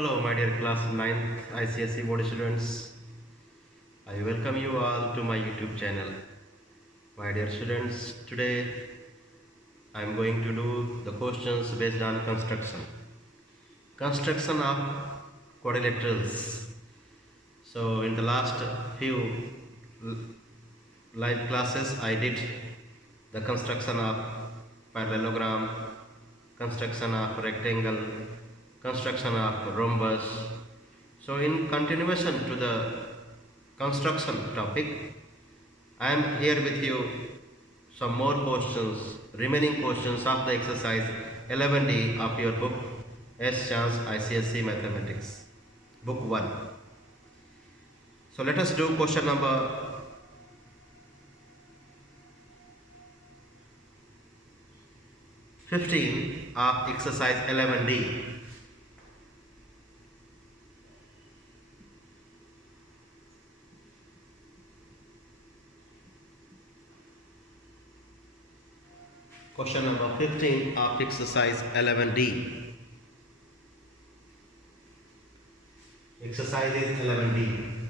Hello, my dear class 9th ICSE board students. I welcome you all to my YouTube channel. My dear students, today I am going to do the questions based on construction. Construction of quadrilaterals. So, in the last few live classes, I did the construction of parallelogram, construction of rectangle, construction of rhombus. So in continuation to the construction topic, I am here with you some more questions, remaining questions of the exercise 11D of your book S. Chance ICSE Mathematics, book 1. So let us do question number 15 of exercise 11D. Question number 15 of exercise 11D. Exercise is 11D.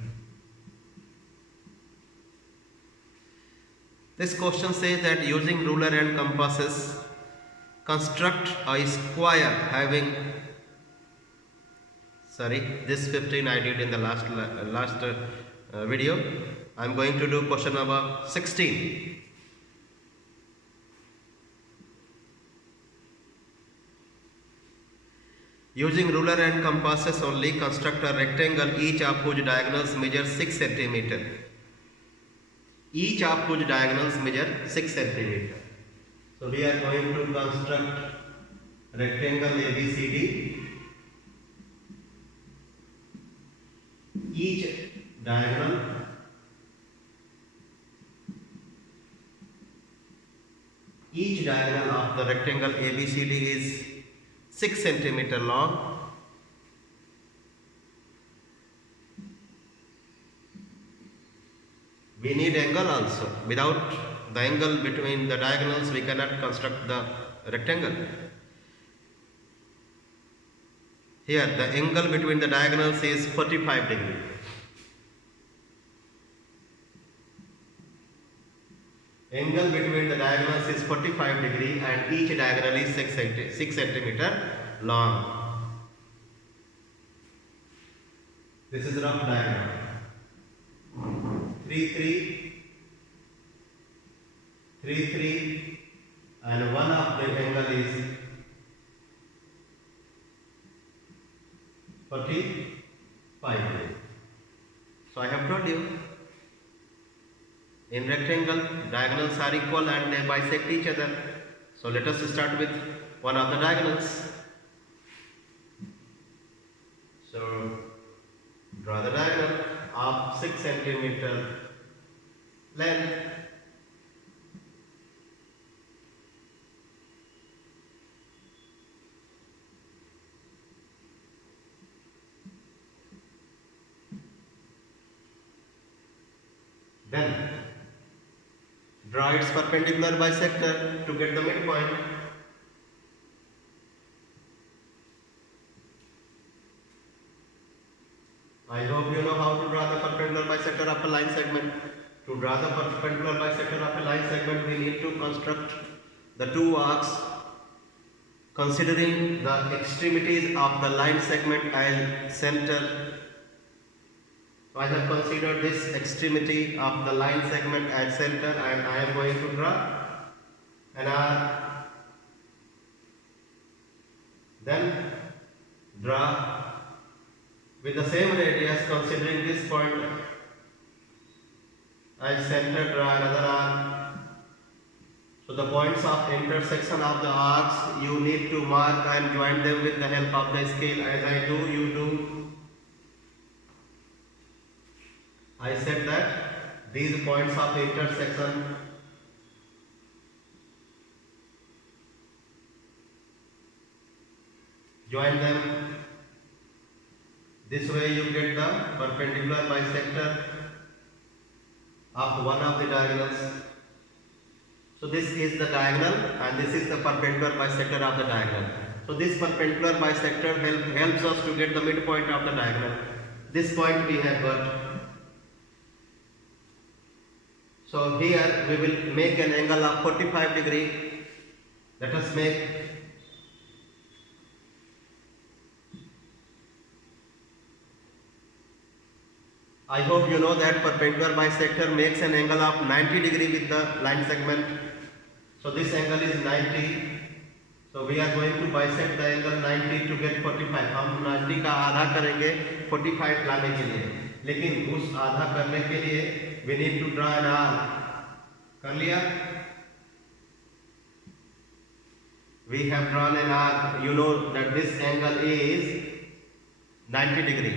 This question says that using ruler and compasses, construct a square having, this 15 I did in the last video. I am going to do question number 16. Using ruler and compasses only, construct a rectangle each of whose diagonals measure 6 cm. Each of whose diagonals measure 6 cm. So we are going to construct rectangle ABCD. Each diagonal of the rectangle ABCD is 6 cm long. We need angle also. Without the angle between the diagonals, we cannot construct the rectangle. Here, the angle between the diagonals is 45 degree. Angle between the diagonals is 45 degree and each diagonal is 6 cm long. This is rough diagram. 3, 3 and one of the angle is 45 degree. So I have told you, in rectangle, diagonals are equal and they bisect each other. So let us start with one of the diagonals. So draw the diagonal of 6 cm length. Then draw its perpendicular bisector to get the midpoint. I hope you know how to draw the perpendicular bisector of a line segment. To draw the perpendicular bisector of a line segment, we need to construct the two arcs considering the extremities of the line segment as center. So I have considered this extremity of the line segment as center and I am going to draw an arc. Then draw with the same radius considering this point as center, draw another arc. So the points of intersection of the arcs you need to mark and join them with the help of the scale. As I do, you do. I said that these points of intersection join them. This way you get the perpendicular bisector of one of the diagonals. So this is the diagonal and this is the perpendicular bisector of the diagonal. So this perpendicular bisector helps us to get the midpoint of the diagonal. This point we have got. So here we will make an angle of 45 degree. Let us make I hope you know that perpendicular bisector makes an angle of 90 degree with the line segment. So this angle is 90. So we are going to bisect the angle 90 to get 45. हम 90 का आधा करेंगे 45 लाने के लिए, लेकिन उस आधा करने के लिए we need to draw an arc. कर लिया? We have drawn an arc. You know that this angle is 90 degree.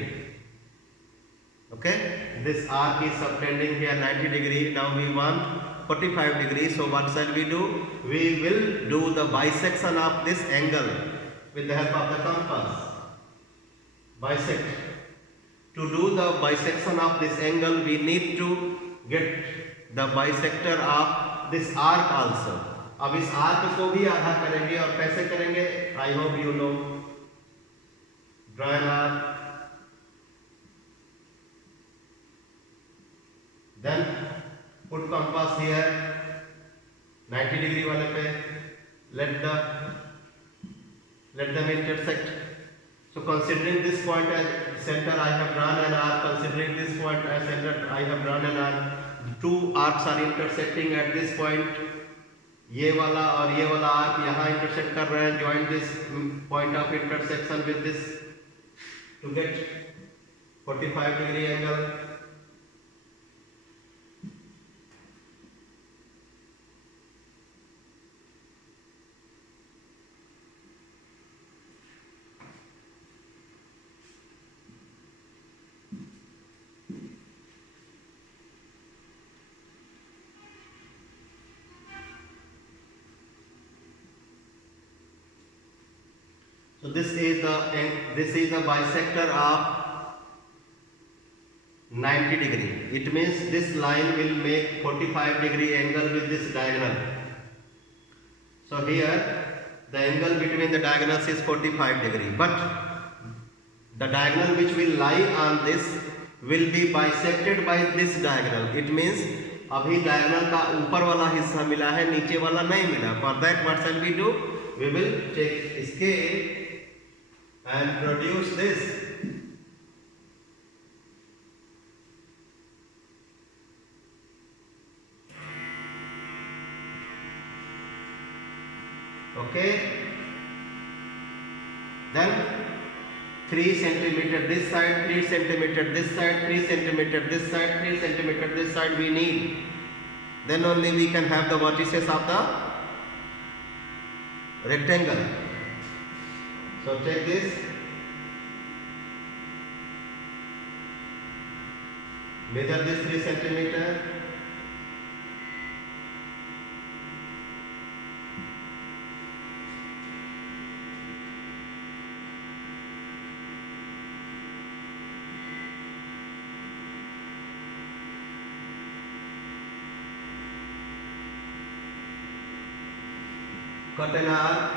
Okay? This arc is subtending here 90 degree. Now we want 45 degrees. So what shall we do? We will do the bisection of this angle with the help of the compass. Bisect. To do the bisection of this angle, we need to get the bisector of this arc also. अब इस arc को भी आधा करेंगे और कैसे करेंगे? I hope you know. Draw an arc. Then put compass here 90 degree वाले पे. Let them intersect. So considering this point as center, I have drawn an arc. Considering this point as center, I have drawn an arc. Two arcs are intersecting at this point. ये वाला और ये वाला arc यहाँ intersect कर रहे हैं. Join this point of intersection with this to get 45 degree angle. So this is the bisector of 90 degree. It means this line will make 45 degree angle with this diagonal. So here the angle between the diagonals is 45 degree. But the diagonal which will lie on this will be bisected by this diagonal. It means अभी diagonal का ऊपर वाला हिस्सा मिला है, नीचे वाला नहीं मिला. For that what shall we do? We will take scale and produce this. Okay. Then 3 centimeter this side, 3 centimeter this side, 3 centimeter this side, 3 centimeter this side we need. Then only we can have the vertices of the rectangle. So take this, measure this 3 centimeter, cut an arc.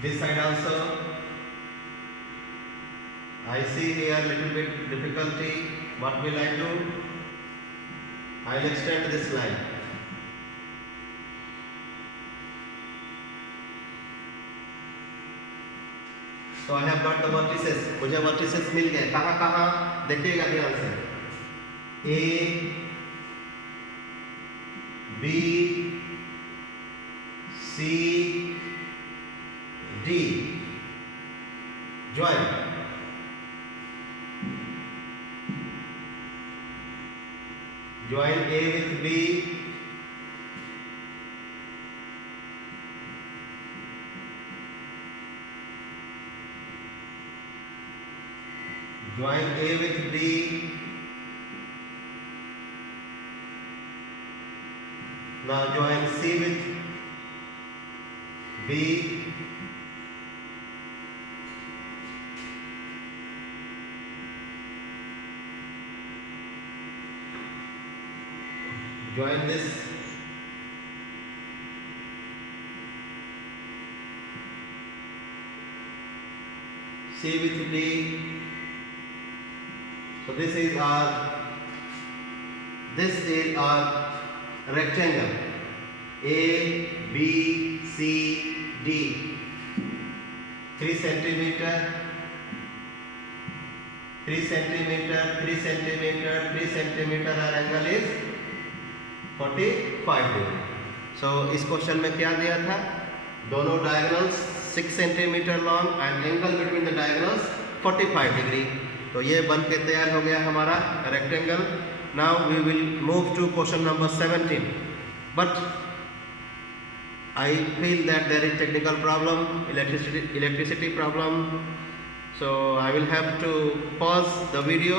This side also. I see here little bit difficulty. What will I do? I will extend this line. So I have got the vertices. मुझे vertices मिल गए. कहाँ कहाँ देखिएगा ध्यान से. A, B, C, D. Join. Join A with B. Join A with D. Now join C with B. Join this. C with D. So this is our rectangle. A, B, C, D. 3 centimeter, 3 centimeter, 3 centimeter, 3 centimeter. Our angle is 45 degree. So इस question में क्या दिया था? दोनों diagonals 6 centimetre long and angle between the diagonals 45 degree. तो ये बन के तैयार हो गया हमारा rectangle. Now we will move to question number 17. But I feel that there is technical problem, electricity problem. So I will have to pause the video.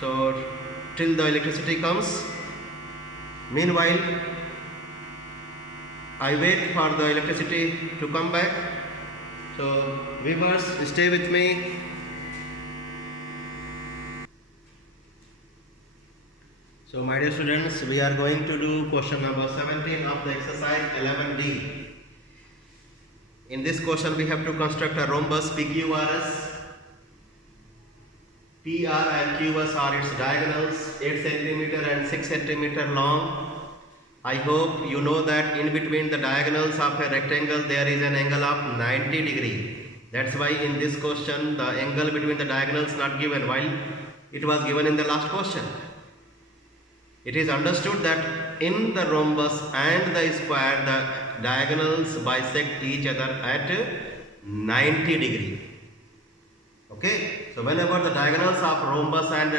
So till the electricity comes. Meanwhile, I wait for the electricity to come back. So viewers, stay with me. So my dear students, we are going to do question number 17 of the exercise 11D. In this question we have to construct a rhombus PQRS. PR and QS are its diagonals, 8 centimeter and 6 centimeter long. I hope you know that in between the diagonals of a rectangle there is an angle of 90 degree. That's why in this question the angle between the diagonals not given, while it was given in the last question. It is understood that in the rhombus and the square the diagonals bisect each other at 90 degree. Okay, so whenever the diagonals of rhombus and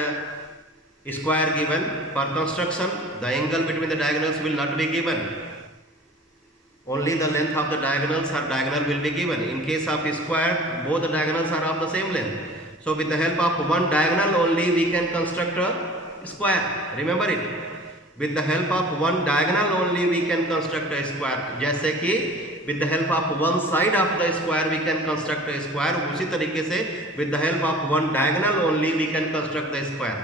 square given for construction, the angle between the diagonals will not be given. Only the length of the diagonals or diagonal will be given. In case of square, both the diagonals are of the same length. So with the help of one diagonal only we can construct a square. Remember it. With the help of one diagonal only we can construct a square. जैसे कि with the help of one side of the square we can construct a square. उसी तरीके से with the help of one diagonal only we can construct the square.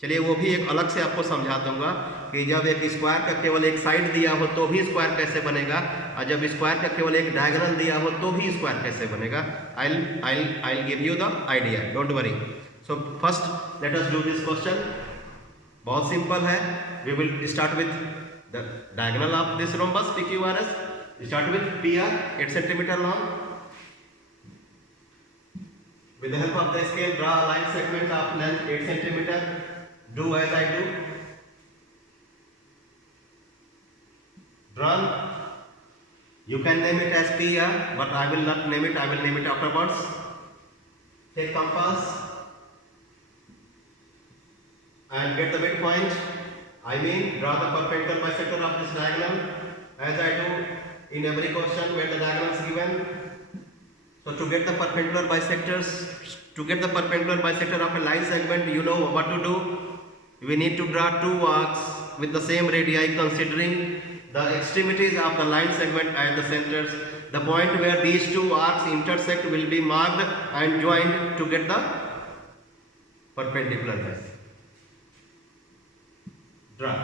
चलिए वो भी एक अलग से आपको समझा दूंगा कि जब एक स्क्वायर का केवल एक साइड दिया हो तो भी स्क्वायर कैसे बनेगा, और जब स्क्वायर का केवल एक डायगोनल दिया हो तो भी स्क्वायर कैसे बनेगा. I'll give you the idea. Don't worry. So first let us do this question. बहुत सिंपल है. We will start with the diagonal of this rhombus PQRS. Start with PR 8 centimeter long. With the help of the scale draw a line segment of length 8 centimeter. Do as I do. Drawn. You can name it as PR, but I will not name it. I will name it afterwards. Take compass and get the midpoint. I mean, draw the perpendicular bisector of this diagonal, as I do in every question when the diagonal is given. So to get the perpendicular bisector of a line segment, you know what to do. We need to draw two arcs with the same radii, considering the extremities of the line segment at the centers. The point where these two arcs intersect will be marked and joined to get the perpendicular bisector. Draw.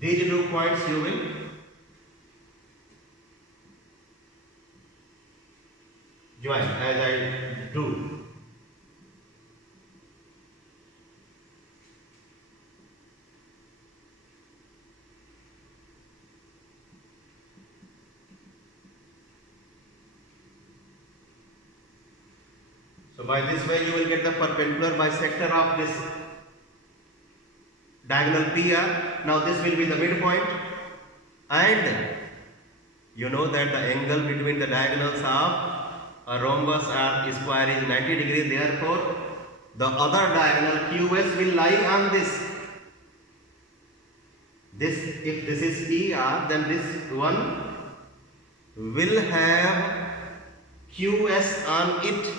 These two points you will join as I do. So by this way you will get the perpendicular bisector of this diagonal PR. Now this will be the midpoint, and you know that the angle between the diagonals of a rhombus or square is 90 degree. Therefore the other diagonal QS will lie on this. If this is PR, then this one will have QS on it.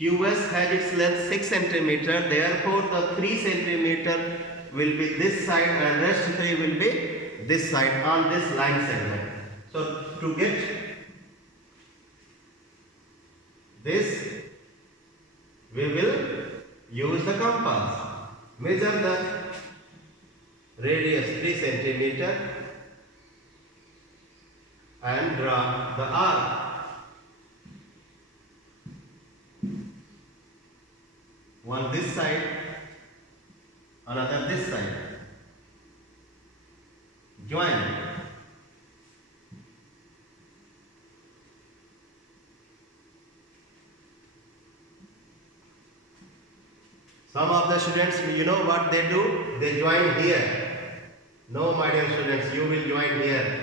QS has its length 6 centimeter, therefore the 3 centimeter will be this side and rest 3 will be this side on this line segment. So to get this, we will use the compass. Measure the radius 3 centimeter and draw the arc. One this side, another this side. Join. Some of the students, you know what they do? They join here. No, my dear students, you will join here.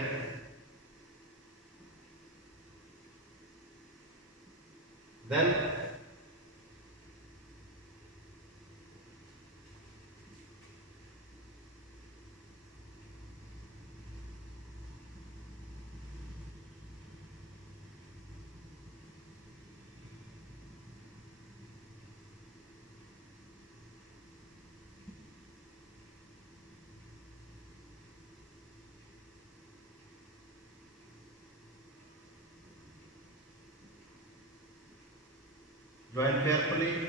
Then join carefully.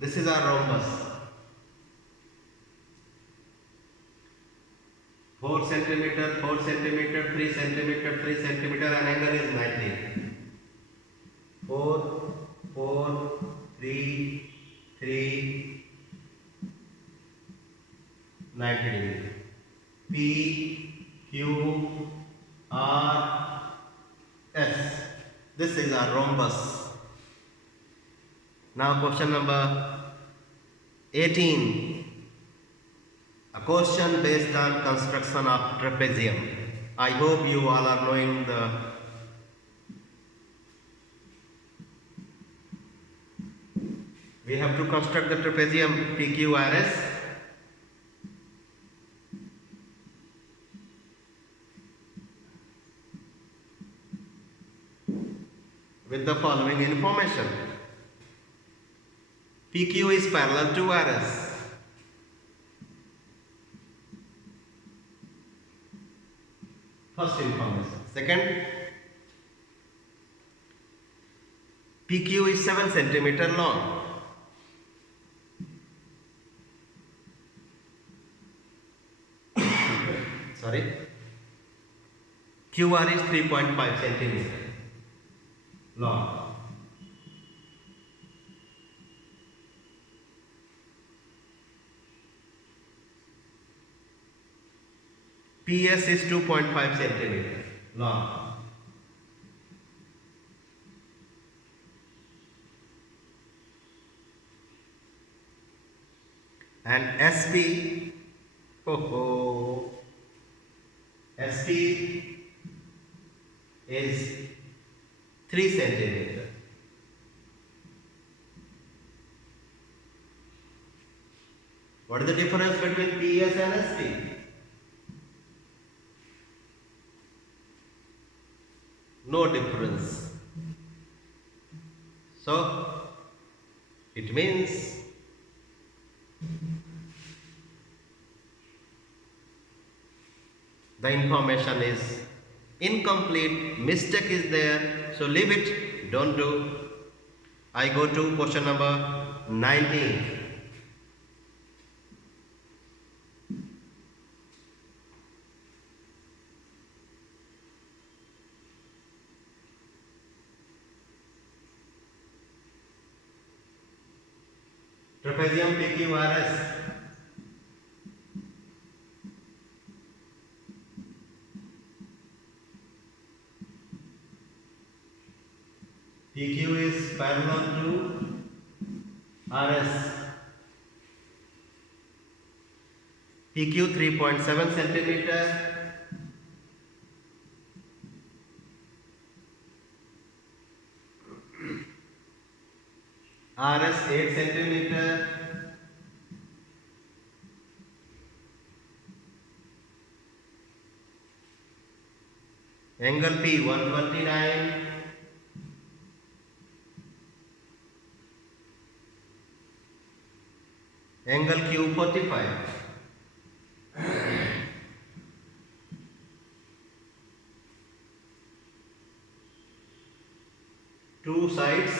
This is our rhombus. 4 centimeter, 4 centimeter, 3 centimeter, 3 centimeter, and angle is 90. 4, 4, 3, 3, 90 degree. P, Q, R, S. This is our rhombus. Now question number 18. A question based on construction of trapezium. I hope you all are knowing we have to construct the trapezium PQRS. With the following information. PQ is parallel to RS. First information. Second, PQ is 7 centimeter long. Sorry. QR is 3.5 centimeter long. PS is 2.5 centimeter long. And SP, SP is 3 centimeter. What is the difference between PS and SP? No difference. So it means the information is incomplete, mistake is there, so leave it, don't do. I go to question number 19. Trapezium PQRS. PQ is parallel to RS. PQ 3.7 centimeter. RS 8 centimeter. Angle P 129. Angle Q 45. Two sides,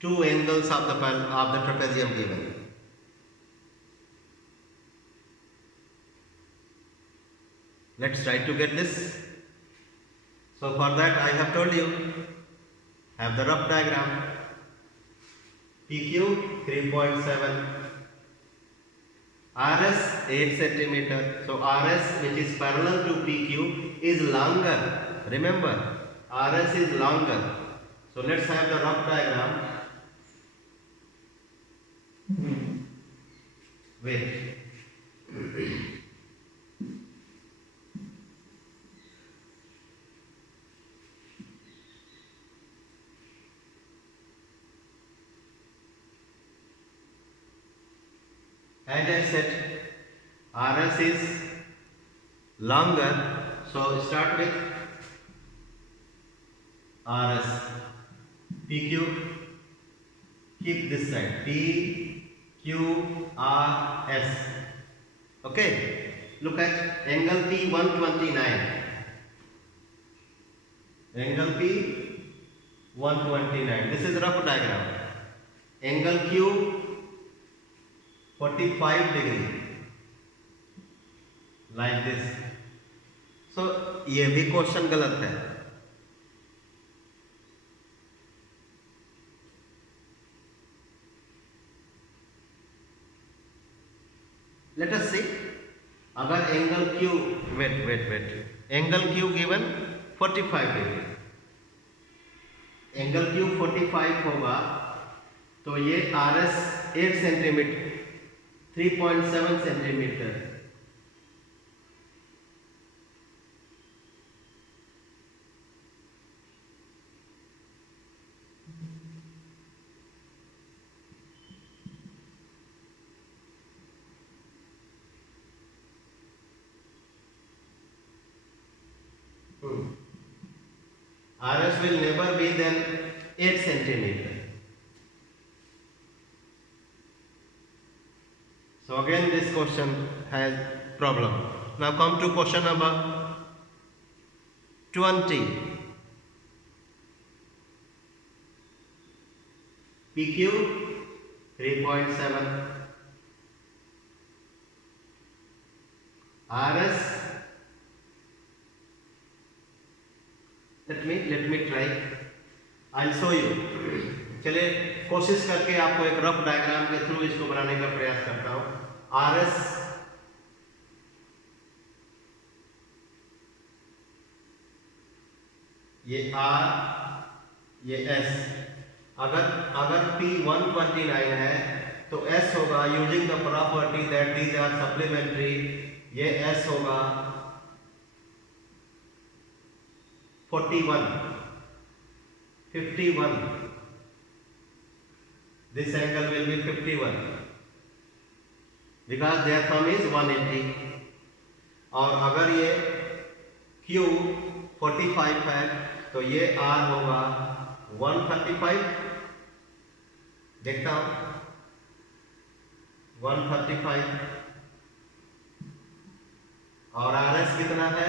two angles of the trapezium given. Let's try to get this. So for that I have told you, have the rough diagram. PQ 3.7, RS 8 centimeter. So RS, which is parallel to PQ, is longer. Remember, RS is longer. So let's have the rough diagram. Wait. As I said, RS is longer, so start with RS. PQ, keep this side, PQRS. Okay, look at angle P 129. Angle P 129. This is rough diagram. Angle Q 45 degree, like this. So ये भी question गलत है. Let us see. अगर angle Q, wait, angle Q given 45 degree, angle Q 45 होगा तो ये RS 8 centimetre, 3.7 centimetre. RS will never be than 8 centimeter. So again this question has problem. Now come to question number 20. PQ 3.7, RS, let me try. I'll show you. चलिए कोशिश करके आपको एक rough diagram के through इसको बनाने का प्रयास करता हूँ. RS ये R, ये S. अगर P 129 है तो S होगा using the property that these are supplementary. ये S होगा 41, 51. This angle will be 51 because their sum is 180. और अगर ये Q 45 है तो ये R होगा 135. देखता हूं 135 और RS कितना है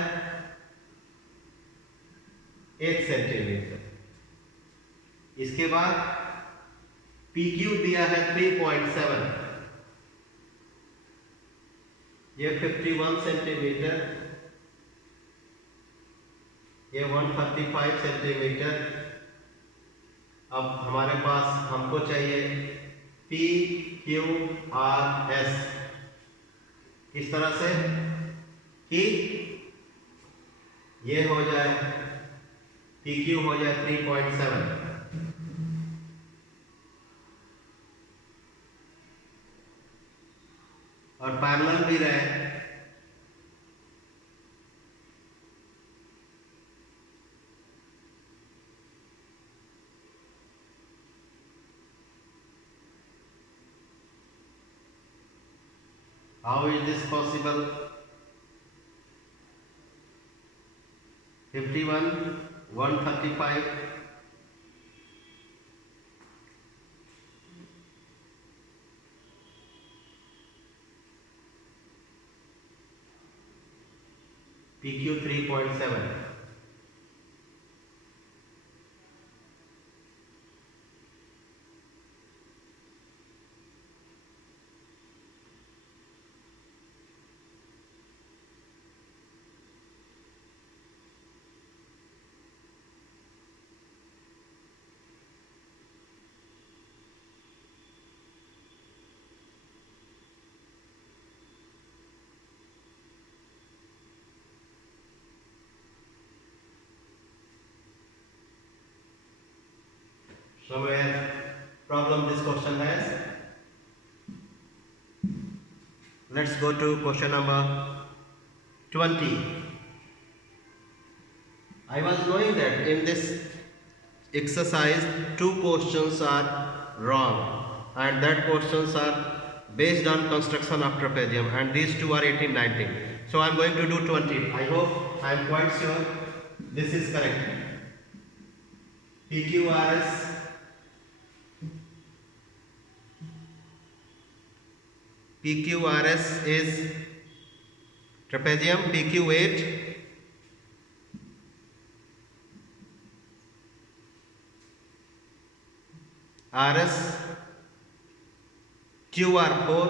8 सेंटीमीटर. इसके बाद PQ दिया है 3.7, ये 51 सेंटीमीटर, ये 135 सेंटीमीटर. अब हमारे पास हमको चाहिए PQRS. किस तरह से कि ये हो जाए PQ हो जाए 3.7 और पैरेलल भी रहे. How is this possible? 51, 135. PQ 3.7. Somewhere problem this question has. Let's go to question number 20. I was knowing that in this exercise two questions are wrong, and that questions are based on construction of trapezium, and these two are 18, 19. So I am going to do 20. I hope I am quite sure this is correct. PQRS is trapezium, PQ8 RS QR4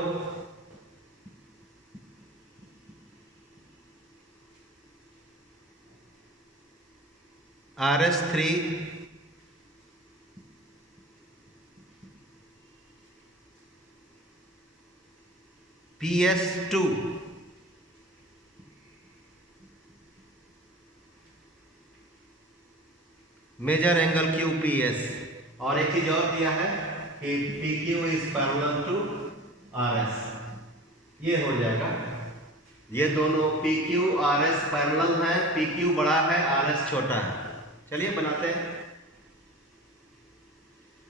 RS3 PS2 measure angle QPS, और एक चीज और दिया है कि PQ is parallel to RS। ये हो जाएगा, ये दोनों PQ RS पैरेलल है, PQ बड़ा है RS छोटा है। चलिए बनाते हैं।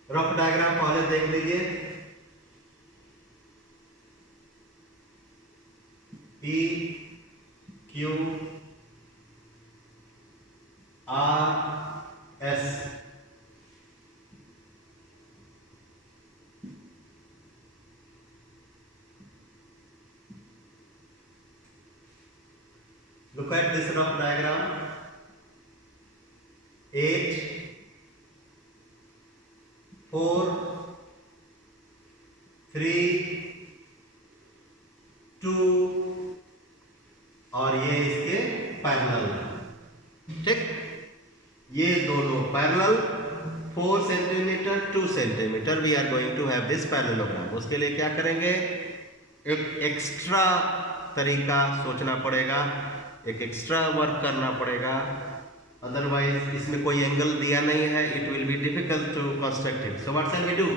रफ डायग्राम पहले देख लीजिए। PQ RS look at this rough diagram. 8 4 3 2 और ये इसके पैरेलल, ठीक। ये दोनों parallel 4 centimetre 2 centimetre. We are going to have this parallelogram. उसके लिए क्या करेंगे, एक एक्स्ट्रा तरीका सोचना पड़ेगा, एक एक्स्ट्रा वर्क करना पड़ेगा, अदरवाइज इसमें कोई एंगल दिया नहीं है, it will be difficult to construct it. So what shall we do,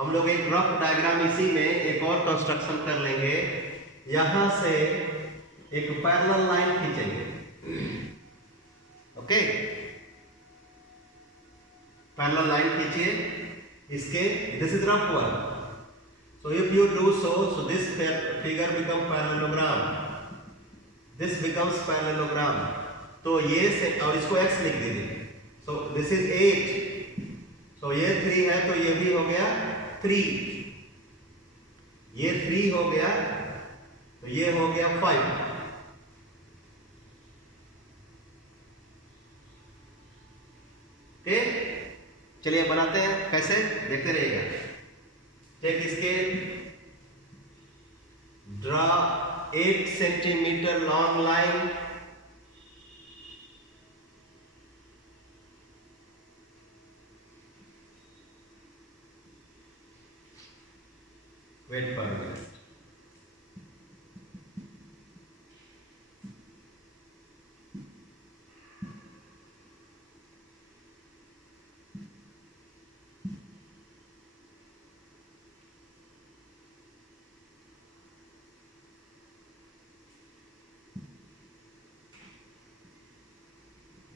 हम लोग एक रफ डायग्राम इसी में एक और कंस्ट्रक्शन कर लेंगे। यहां से एक पैरेलल लाइन खींचेंगे, ओके। पैरेलल लाइन खींचिए इसके, this is rough work. So if you do so this figure become parallelogram, this becomes parallelogram. तो ये से, और इसको x लिख दीजिए। सो दिस इज 8, सो ये 3 है तो ये भी हो गया 3, ये 3 हो गया तो ये हो गया 5। ठीक, चलिए बनाते हैं, कैसे देखते रहिएगा। Take scale, draw 8 centimetre long line, wait for a minute.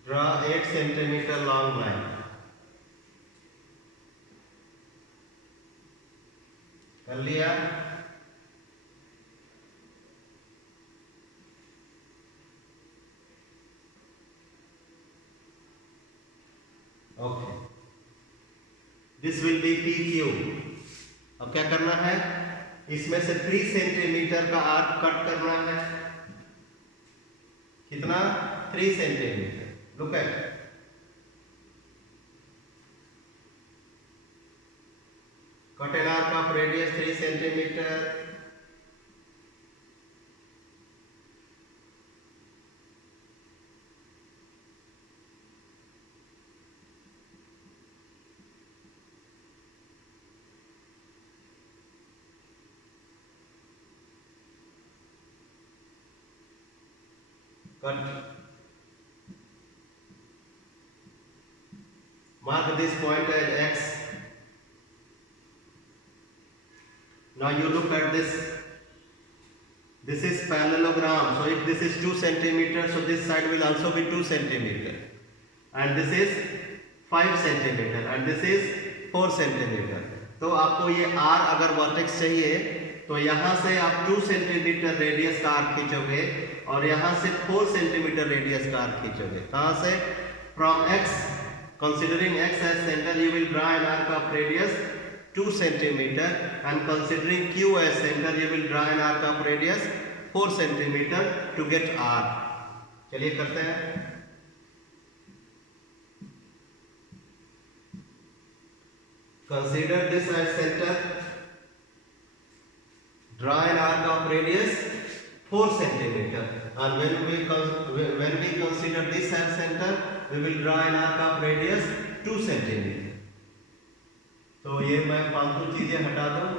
Draw 8 centimeter long line. कर लिया। This will be PQ। अब क्या करना है, इसमें से 3 सेंटीमीटर का आर्क कट करना है। कितना? 3 centimetre. Look at, cut an arc of radius 3 centimeter. Cut. Mark this point as X. Now you look at this. This is parallelogram. So if this is 2 centimeter, so this side will also be 2 centimeter. And this is 5 centimeter. And this is 4 centimeter. तो आपको ये R अगर vertex चाहिए तो यहाँ से आप 2 centimetre radius का आर्क खींचोगे और यहाँ से 4 सेंटीमीटर रेडियस का आर्क खींचोगे। कहाँ से? From X, considering X as center, you will draw an arc of radius 2 centimeter, and considering Q as center, you will draw an arc of radius 4 centimeter to get R. चलिए करते हैं। Consider this as center. Draw an arc of radius 4 centimeter, and when we consider this as center, we will draw an arc of radius 2 centimeter. तो ये मैं फालतू चीजें हटा दूं।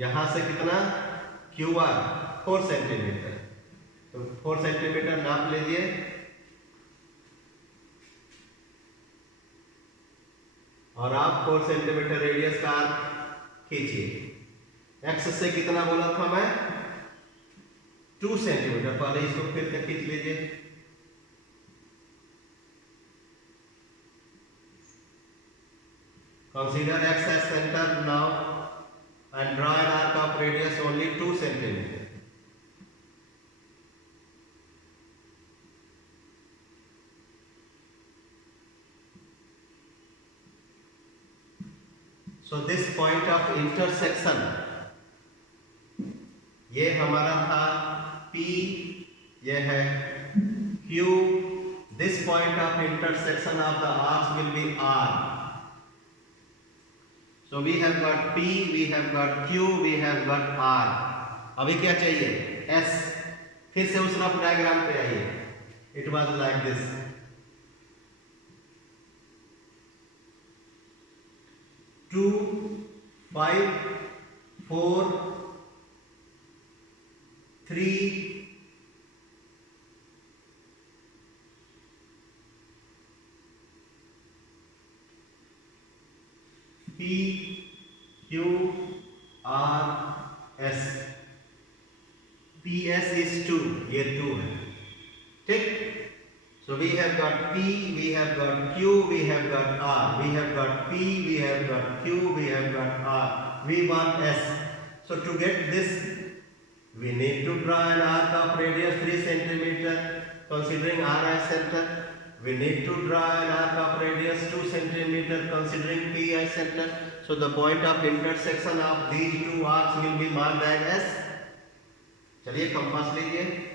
यहां से कितना? QR 4 centimetre. तो 4 सेंटीमीटर नाप लीजिए। और आप 4 सेंटीमीटर रेडियस का आर्क खींचिए। X से कितना बोला था मैं? 2 सेंटीमीटर। पहले इसको फिर से खींच लीजिए। Consider X as center now and draw an arc of radius only 2 centimeter. So this point of intersection, ये हमारा था P, ये है Q. This point of intersection of the arcs will be R. So we have got P, we have got Q, we have got R. अभी क्या चाहिए? S. फिर से उस रफ डायग्राम पे आइए। It was like this. 2, 5, 4, 3, P, Q, R, S. PS is 2, ये 2 है, ठीक? So we have got P, we have got Q, we have got R. We have got P, we have got Q, we have got R. We want S. So to get this, we need to draw an arc of radius 3 centimeter. Considering R as center, we need to draw an arc of radius 2 centimeter. Considering P as center, so the point of intersection of these two arcs will be marked as S. चलिए compass लीजिए।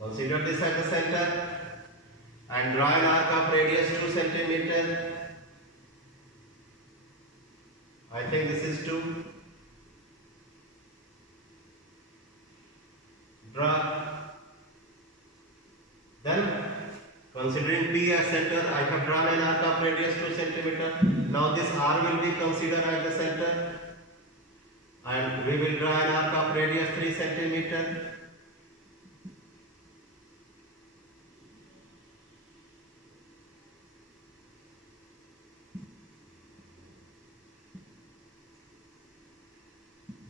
Consider this as the center and draw an arc of radius 2 centimeter. I think this is 2. Draw. Then, considering P as center, I have drawn an arc of radius 2 centimeter. Now this R will be considered as the center, and we will draw an arc of radius 3 centimeter.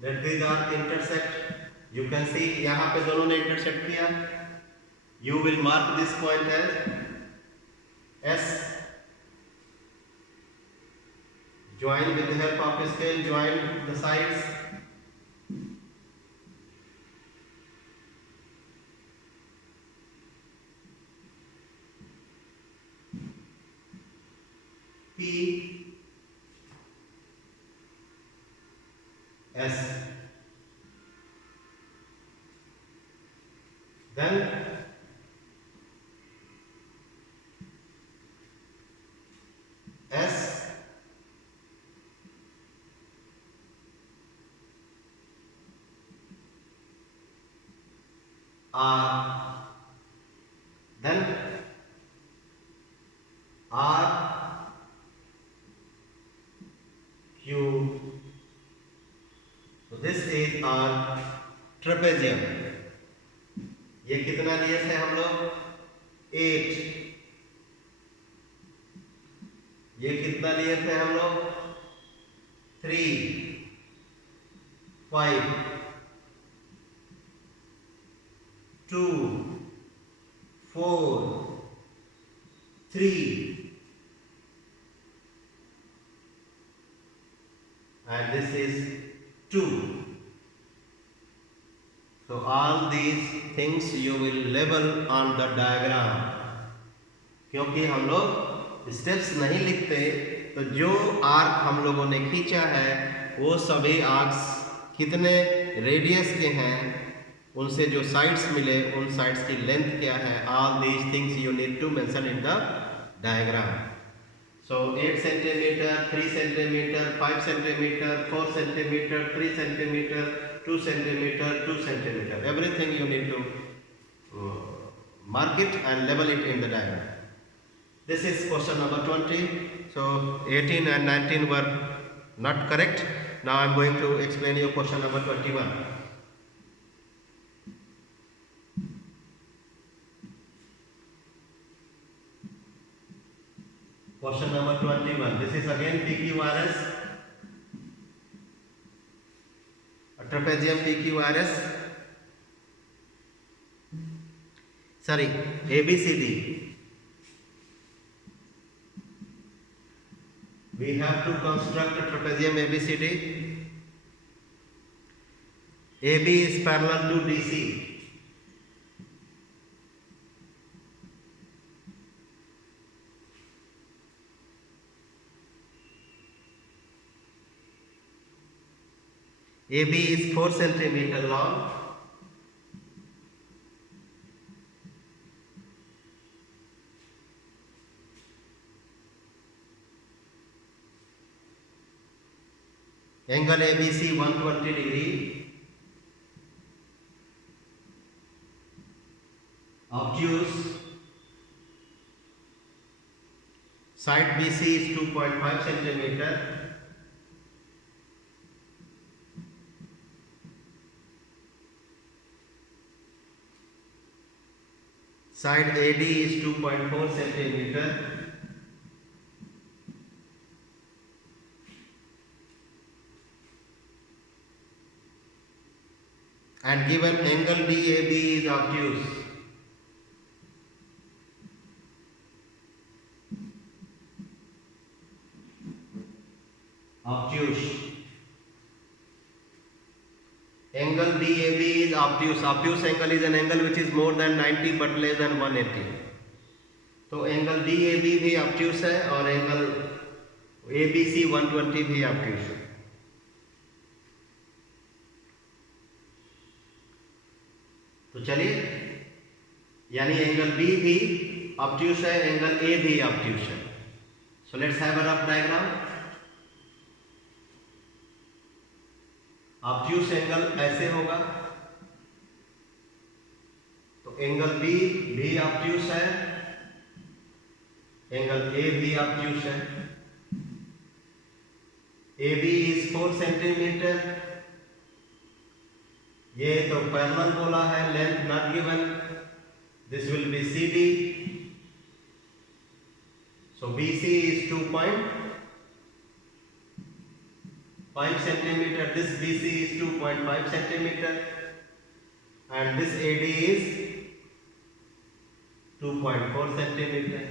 Let these arcs intersect. You can see यहाँ पे दोनों ने intersect किया. You will mark this point as S. Join with the help of a scale, join the sides. P S. Then S R. Then R Q. So this is our trapezium. ये कितना लिए थे हम लोग? 8. ये कितना लिए थे हम लोग? 3, 5, 2, 4, 3, and this is 2. So all these things you will label on the diagram. क्योंकि हम लोग स्टेप्स नहीं लिखते तो जो आर्क हम लोगों ने खींचा है वो सभी आर्क्स कितने रेडियस के हैं, उनसे जो साइड्स मिले उन साइड्स की लेंथ क्या है, all these things you need to mention in the diagram. So 8 centimeter, 3 centimeter, 5 centimeter, 4 centimeter, 3 centimeter, 2 centimeter, 2 centimeter. Everything you need to mark it and label it in the diagram. This is question number 20. So 18 and 19 were not correct. Now I am going to explain you question number 21. Question number 21. This is again PQRS. A trapezium PQRS. Sorry, ABCD. We have to construct a trapezium ABCD. AB is parallel to DC. AB is 4 centimeter long. Angle ABC 120 degree. Obtuse. Side BC is 2.5 centimeter. Side AD is 2.4 centimeter. And given angle DAB is obtuse. Obtuse. Angle DAB is obtuse. Obtuse angle is an angle which is more than 90 but less than 180. तो angle DAB भी obtuse है और angle ABC 120 भी obtuse है. तो चलिए, यानी angle B भी obtuse है, एंगल A भी obtuse है. So let's have a rough diagram. obtuse angle ऐसे होगा, तो एंगल B भी obtuse है, एंगल A भी obtuse है. AB is 4 centimeter. ये तो पैरेलल बोला है, length not given. This will be CD. So BC is 2.5 centimeter. This BC is 2.5 centimeter, and this AD is 2.4 centimeter.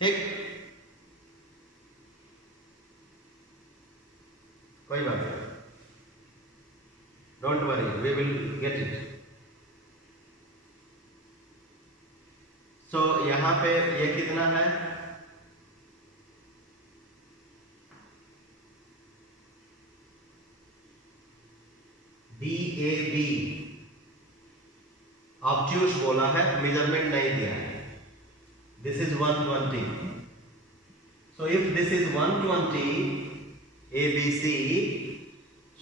ठीक, कोई बात नहीं, don't worry, we will get it. So यहां पे ये कितना है, DAB ऑब्ट्यूस बोला है, मेजरमेंट नहीं दिया है। This is 120, so if this is 120 ABC,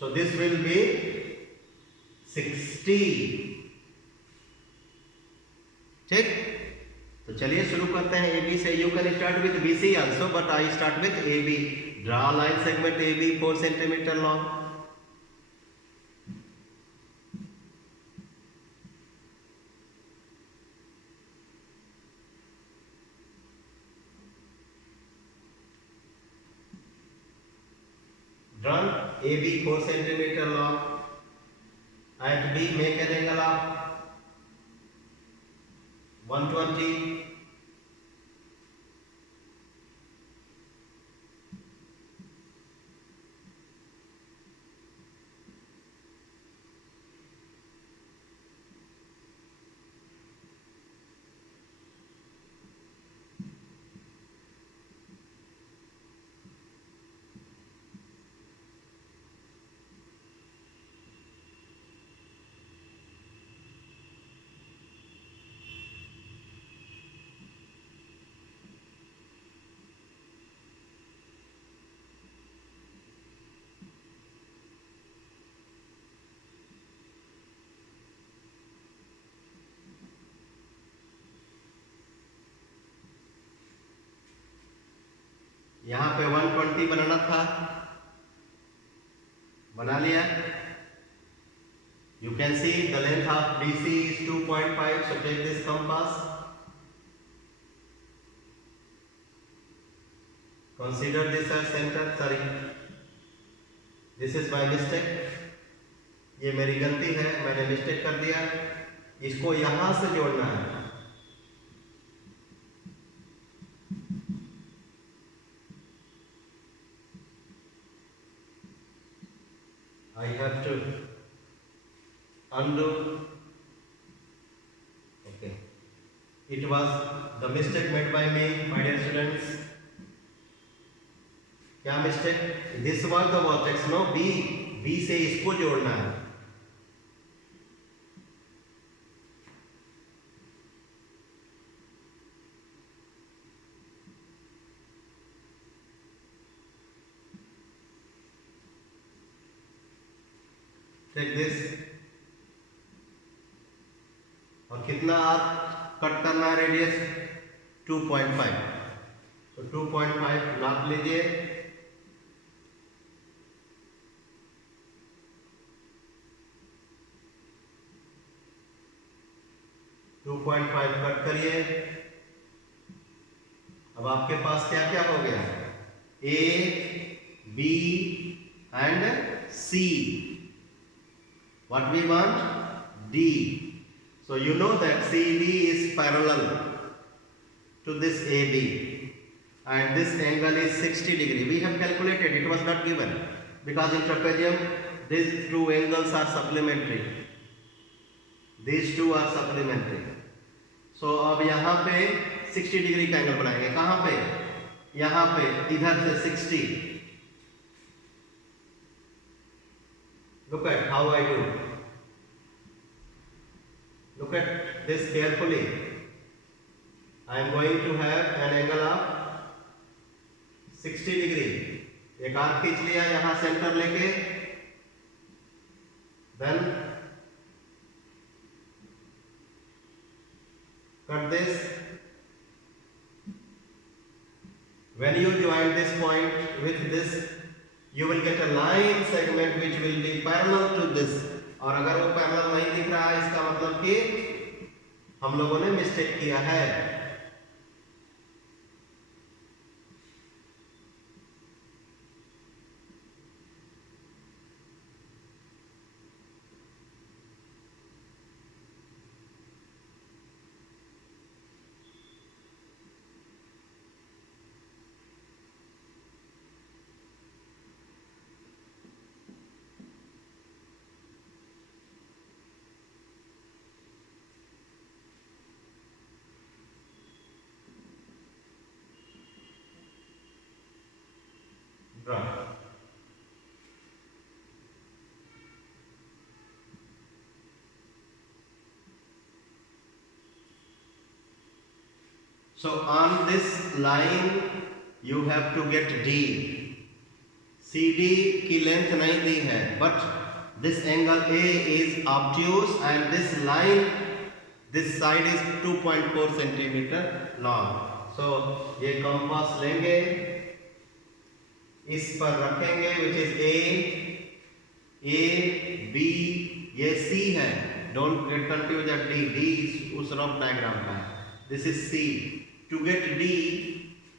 so this will be 60, ठीक। तो चलिए शुरू करते हैं AB से। You can start with BC also, but I start with AB। Draw line segment AB 4 centimetre long. Drawn AB 4 centimeter long. At B make an angle of 120. यहां पे 120 बनाना था, बना लिया। You can see the length of BC is 2.5, so take this compass. Consider this as center. Sorry, this is my mistake. ये मेरी गलती है, मैंने मिस्टेक कर दिया। इसको यहां से जोड़ना है। I have to undo. Okay, it was the mistake made by me, my dear students. क्या mistake? This was the vertex, no B से इसको जोड़ना है। Take this, और कितना आप कट करना है रेडियस? 2.5, तो 2.5 नाप लीजिए। टू 2.5 कट करिए। अब आपके पास क्या क्या हो गया? A, B and C. What we want? D. So you know that CD is parallel to this AB, and this angle is 60 degree. We have calculated, it was not given, because in trapezium these two angles are supplementary. These two are supplementary. So अब यहाँ पे 60 degree का angle बनाएंगे। कहाँ पे? यहाँ पे, इधर से 60। Look at how I do. Look at this carefully. I am going to have an angle of 60 degree. एक आर्क खींच लिया यहाँ सेंटर लेके, then cut this. When you join this point with this, you will get a line segment which will be parallel to this. और अगर वो parallel नहीं दिख रहा है, इसका मतलब कि हम लोगों ने मिस्टेक किया है। So on this line you have to get D. CD की लेंथ नहीं दी है, but this angle A is obtuse and this line, this side is 2.4 centimeter long. So ये कंपास लेंगे, इस पर रखेंगे, which is A, B, ये C है. Don't get confused that D is उस rough diagram का है. This is C. To get D,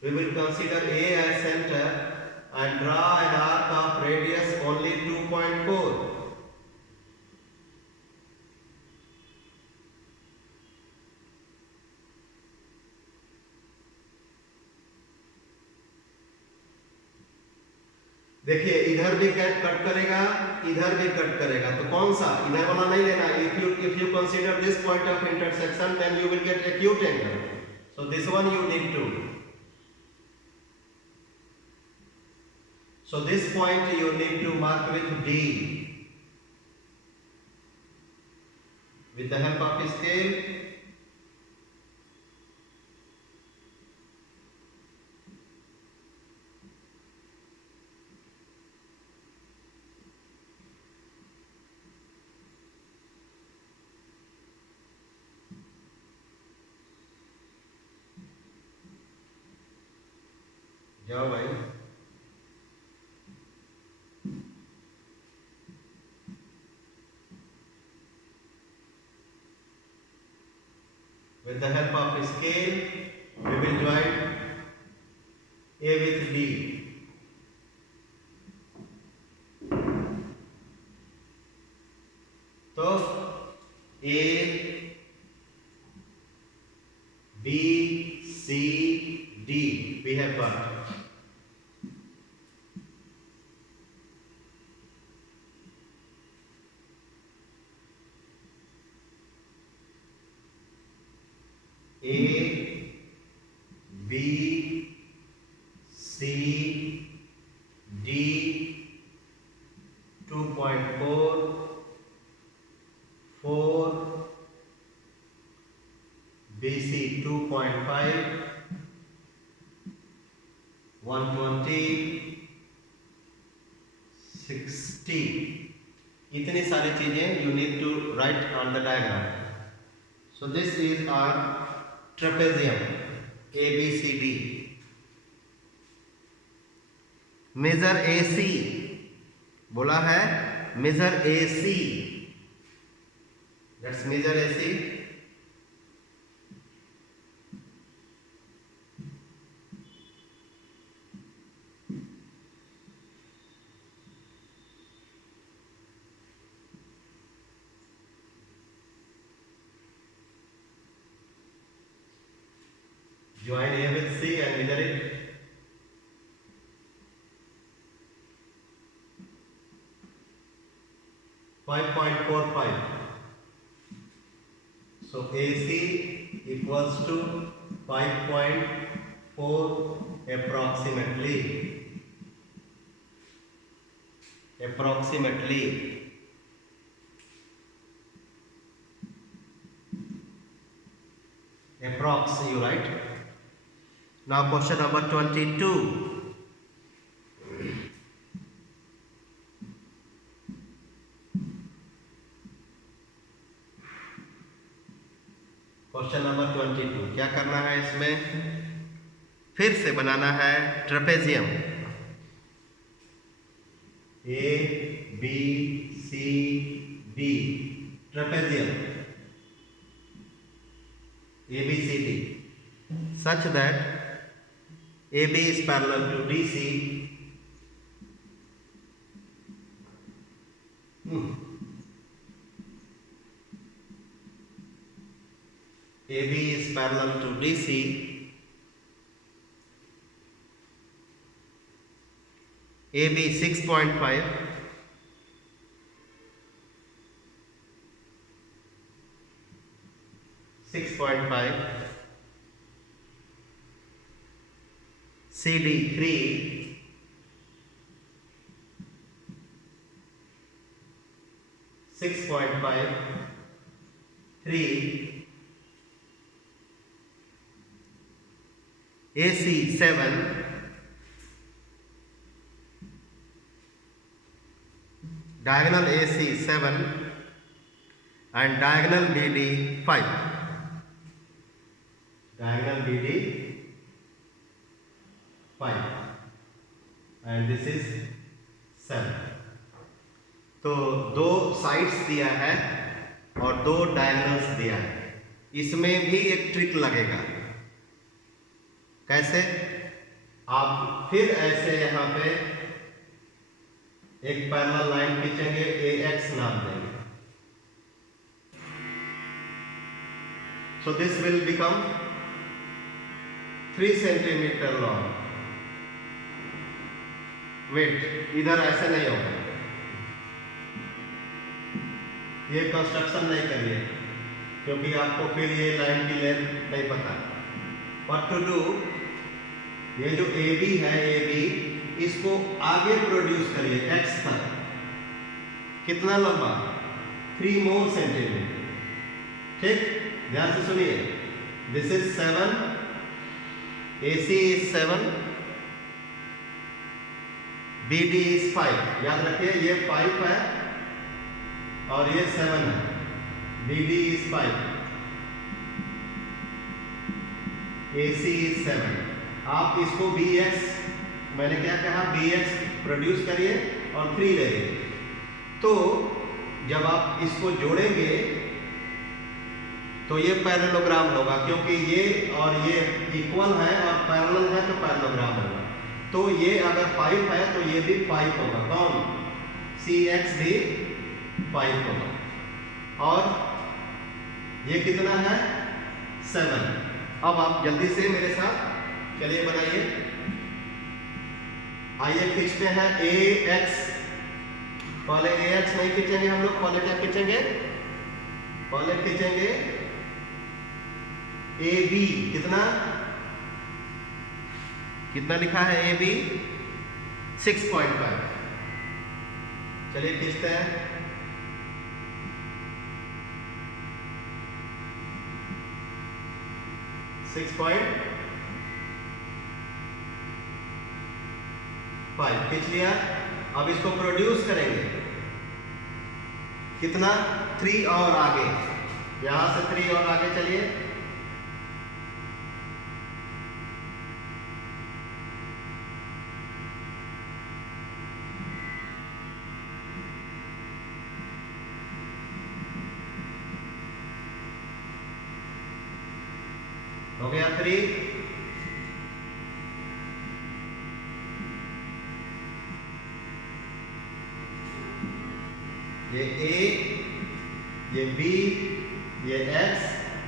we will consider A as center and draw an arc of radius only 2.4. देखिए इधर भी cut करेगा, इधर भी कट करेगा, तो कौन सा? इधर वाला नहीं लेना. If you consider this point of intersection, then you will get acute angle. So this one you need to. So this point you need to mark with D. With the help of scale, जाओ भाई. With the help of scale, we will join A with D. तो A, B, C, D we have got. A, B, C, D, 2.4, 4, BC 2.5, 120, 60. इतनी सारी चीजें you need to write on the diagram. So this is our trapezium ABCD. Measure AC, बोला है measure AC. Let's measure AC. Join A with C and measure it. .45. So AC equals to 5.4 approximately. Approx, you write. Now question number 22. Question number 22. क्या करना है इसमें? फिर से बनाना है trapezium. A, B, C, D. Trapezium ABCD such that AB is parallel to DC. AB is parallel to DC. AB 6.5. CD 3. .5 3 AC 7, diagonal AC 7 and diagonal BD 5. Diagonal BD 5 and this is 7. तो दो sides दिया है और दो diagonals दिया है। इसमें भी एक ट्रिक लगेगा। कैसे? आप फिर ऐसे यहां पे एक पैरेलल लाइन खींचेंगे, AX नाम देंगे। So this will become 3 centimetre long. Wait, इधर ऐसे नहीं होगा, ये कंस्ट्रक्शन नहीं करिए क्योंकि आपको फिर ये लाइन की लेंथ नहीं पता। व्हाट टू डू, ये जो AB है, AB इसको आगे प्रोड्यूस करिए X तक। कितना लंबा? 3 मोर सेंटीमीटर। ठीक, ध्यान से सुनिए। This is 7, AC is 7, BD is 5। याद रखिए ये 5 है और ये 7 है। BD is 5, AC is 7। आप इसको BX, मैंने क्या कहा, BX प्रोड्यूस करिए और 3 ले लीजिए। तो जब आप इसको जोड़ेंगे तो ये पैरेललोग्राम होगा, क्योंकि ये और ये इक्वल है और पैरेलल है तो पैरेललोग्राम होगा। तो ये अगर 5 है तो ये भी 5 होगा। कौन? CX भी 5 होगा। और ये कितना है? 7। अब आप जल्दी से मेरे साथ चलिए बनाइए। आइए खींचते हैं AX। पहले AX नहीं खींचेंगे हम लोग, पहले क्या खींचेंगे? पहले खींचेंगे AB। कितना कितना लिखा है AB? 6.5। चलिए खींचते हैं। खींच लिया। अब इसको प्रोड्यूस करेंगे। कितना? 3 और आगे, यहां से 3 और आगे चलिए। हो गया 3। ये A, ये B, ये X,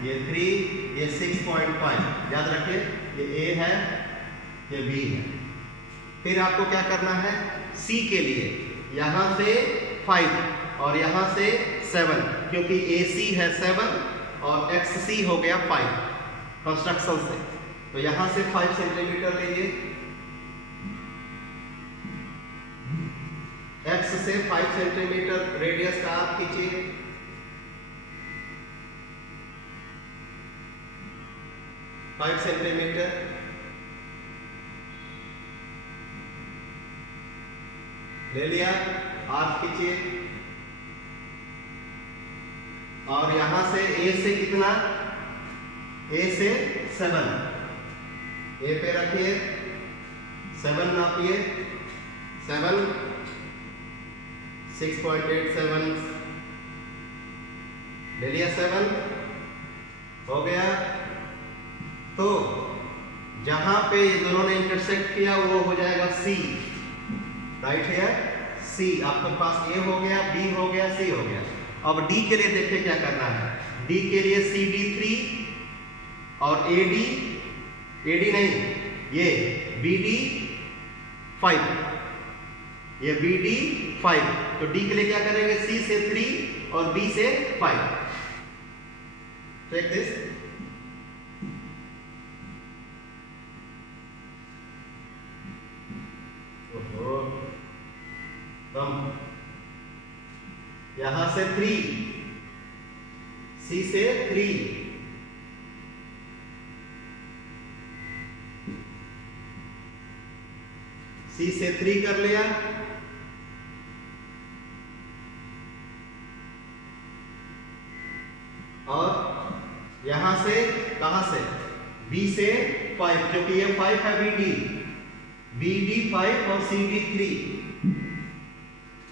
ये 3, ये 6.5। याद रखिए ये A है, ये B है। फिर आपको क्या करना है? C के लिए यहां से 5 और यहां से 7, क्योंकि AC है 7 और XC हो गया 5 कंस्ट्रक्शन से। तो यहां से 5 सेंटीमीटर लीजिए। X से 5 सेंटीमीटर रेडियस का आप खींचिए। फाइव सेंटीमीटर ले लिया। आप खींचिए। और यहां से A से कितना? A से 7, A पे रखिए, 7 नापिए। 7, 6.87 ले लिया। 7 हो गया। तो जहां पे ये दोनों ने इंटरसेक्ट किया वो हो जाएगा C। राइट है C। आपके पास A हो गया, B हो गया, C हो गया। अब D के लिए देखिए क्या करना है। D के लिए CD 3 और AD नहीं, ये BD 5, ये BD 5। तो D के लिए क्या करेंगे? C से 3 और B से 5। Take this. यहां से 3, C से 3, C से 3 कर लिया, और यहां से कहां से, B से 5, क्योंकि ये 5 है BD 5 और CD 3,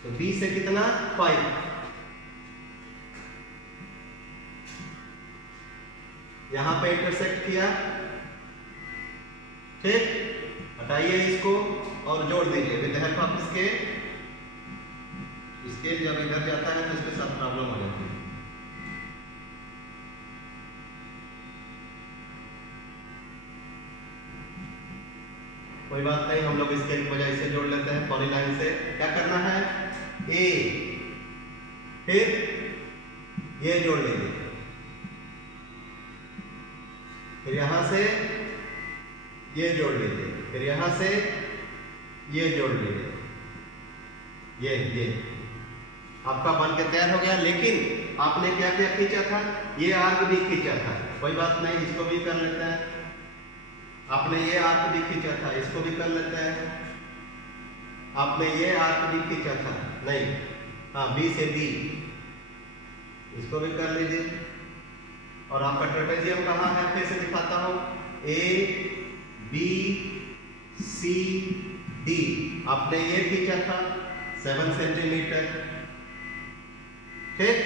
तो B से कितना 5, यहां पे इंटरसेक्ट किया, ठीक। हटाइए इसको और जोड़ दीजिए with the help of scale. Scale जब इधर जाता है तो इसके साथ प्रॉब्लम हो जाती है। कोई बात नहीं, हम लोग स्केल की बजाय इसे जोड़ लेते हैं पॉलीलाइन से। क्या करना है, A, फिर ये जोड़ लीजिए, फिर यहां से ये जोड़ लीजिए, फिर यहां से ये जोड़ लीजिए, ये आपका बन के तैयार हो गया। लेकिन आपने क्या क्या खींचा था, ये आर्क भी खींचा था, कोई बात नहीं, इसको भी कर लेते हैं। आपने ये आर्क भी खींचा था, इसको भी कर लेते हैं। आपने ये आर्क भी खींचा था, नहीं, हाँ, B से D, इसको भी कर लीजिए। और आपका ट्रेपेजियम कहाँ है, फिर से दिखाता हूं, A B C D, आपने ये खींचा था 7 सेंटीमीटर, ठीक।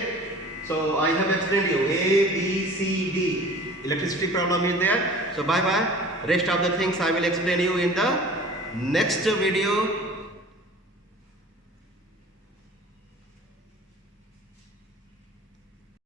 So I have explained you A B C D, electricity problem is there. So bye bye. Rest of the things I will explain you in the next video.